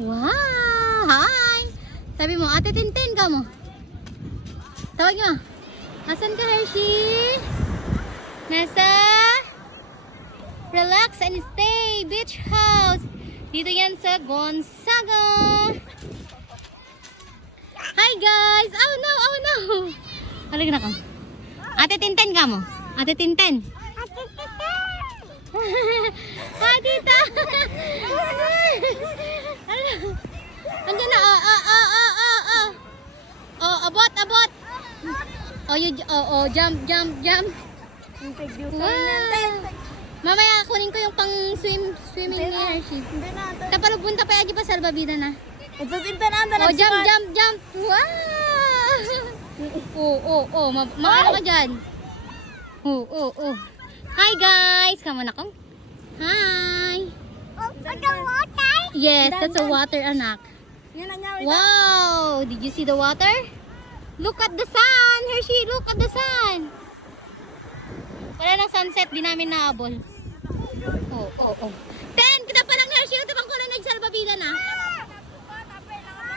Wow! Hi! Sabi mo, Ate Tintin ka mo. Tawag mo. Nasaan ka, Hershey? Nasa Relax and Stay Beach House. Dito yan sa Gonzaga. Hi guys! Oh no! Oh no! Halig na ka. Ate Tintin ka mo. Ate Tintin. Hi, tita! Andiyan na. Oh, abot. Oh, jump. Wow. Mamaya kunin ko yung pang swimming ni Hershey. Tapos punta pa yaji pa salbabida na. Oh, jump. Wow! Maano ka dyan? Oh. Hi guys! Come on ako. Hi! Water? Yes, that's a water, anak. Wow! Did you see the water? Look at the sun! Hershey, look at the sun! Wala nang sunset, di namin naabol. Oh.